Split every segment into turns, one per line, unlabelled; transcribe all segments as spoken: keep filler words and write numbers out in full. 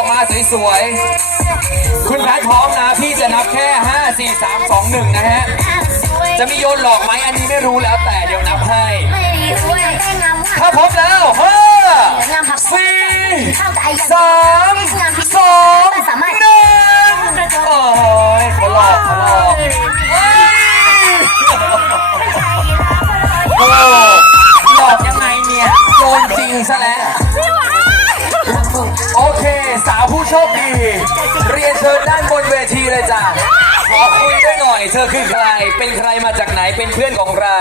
อกมาสวยๆคุณแพทพร้อมนะพี่จะนับแค่ห้า สี่ สาม สอง หนึ่งนะฮะจะมีโยนหลอกไหมอันนี้ไม่รู้แล้วแต่เดี๋ยวนับให้ถ้าพร้อมแล้วห้า สี่ สาม สอง หนึ่งโอ้ยเขาหลอกเขาหลอกโอ้หลอกยังไงเนี่ยโดนจริงซะแล้วโอเคสาวผู้โชคดีเรียนเชิญด้านบนเวทีเลยจ้ะขอคุยด้วยหน่อยเธอคือใครเป็นใครมาจากไหนเป็นเพื่อนของใคร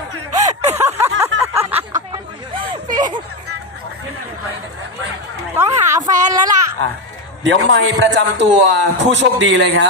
ต้องหาแฟนแล้วล่ะ
เดี๋ยวไมค์ประจำตัวผู้โชคดีเลยครับ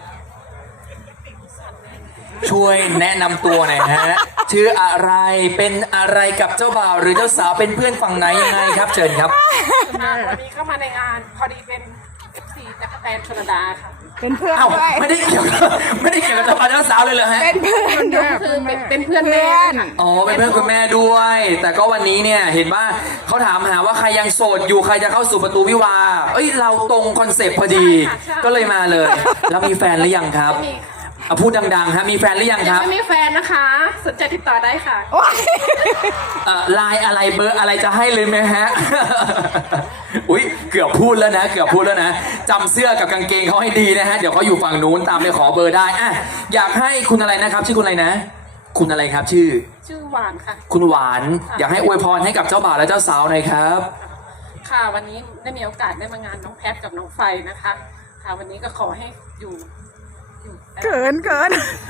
ช่วยแนะนำตัวหน่อยฮะชื่ออะไรเป็นอะไรกับเจ้าบ่าวหรือเจ้าสาวเป็นเพื่อนฝั่งไหนยังไงครับเชิญครับ
วันนี้เข้ามาในงานพอดีเป็น เอฟ ซี จักรแตนชลดาค่ะ
เป็นเพื่อนด้วย
ไม่ได้เกี่ยวไม่ได้เกี่ยวกับเจ้าบ่าวเจ้าสาวเลยเหรอฮะ
เป็นเพื่อนด้วย
คือเป็นเพื่อนแม่
อ๋อเป็นเพื่อนคุณแม่ด้วย แต่ก็วันนี้เนี่ยเห็นว่าเขาถามหาว่าใครยังโสดอยู่ใครจะเข้าสู่ประตูวิวาห์เอ้ยเราตรงคอนเซปต์พอดีก็เลยมาเลยแล้วมีแฟนหรือยังครับพูดดังๆฮะมีแฟนหรือยังครับ
ไม่มีแฟนนะคะสนใจติดต่อได้ค่ะ
ไลน์อะไรเบอร์อะไรจะให้เลยไหมฮะอุ้ยเกือบพูดแล้วนะเกือบพูดแล้วนะจำเสื้อกับกางเกงเขาให้ดีนะฮะเดี๋ยวเขาอยู่ฝั่งนู้นตามไปขอเบอร์ได้อ่ะอยากให้คุณอะไรนะครับชื่อคุณอะไรนะคุณอะไรครับชื่อ
ชื่อหวานค่ะ
คุณหวานอยากให้อวยพรให้กับเจ้าบ่าวและเจ้าสาวหน่อยครับ
ค่ะวันนี้ได้มีโอกาสได้มางานน้องแพทกับน้องไฟนะคะค่ะวันนี้ก็ขอให้อยู่
เกินเกิน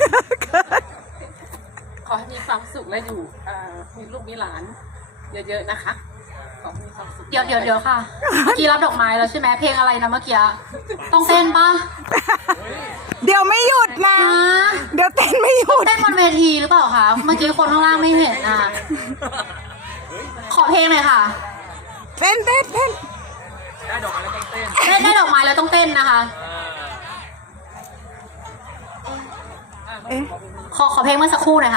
ขอให้มีความสุขและอยู่มีลูกมีหลานเยอะๆนะคะขอมีความสุข
เดี๋ยวเดี๋ยวเดี๋ยวค่ะเมื่อกี้รับดอกไม้แล้วใช่ไหมเพลงอะไรนะเมื่อกี้ต้องเต้นปะ
เดี๋ยวไม่หยุดนะเดี๋ยวเต้นไม่หยุด
เต้นบนเวทีหรือเปล่าคะเมื่อกี้คนข้างล่างไม่เห็นอ่ะขอเพลงหน่อยค่ะ
เต้นเต้นเต้น
ได้ดอกไม้แล้วต้องเต้นได้ดอกไม้แล้วต้องเต้นนะคะขอขอเพลงเมื่อสักครู่หน่อย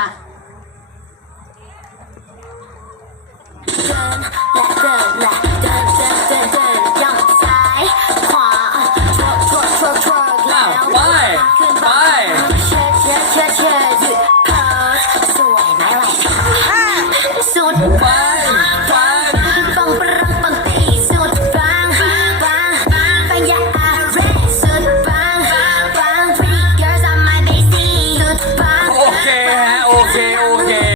ค่ะ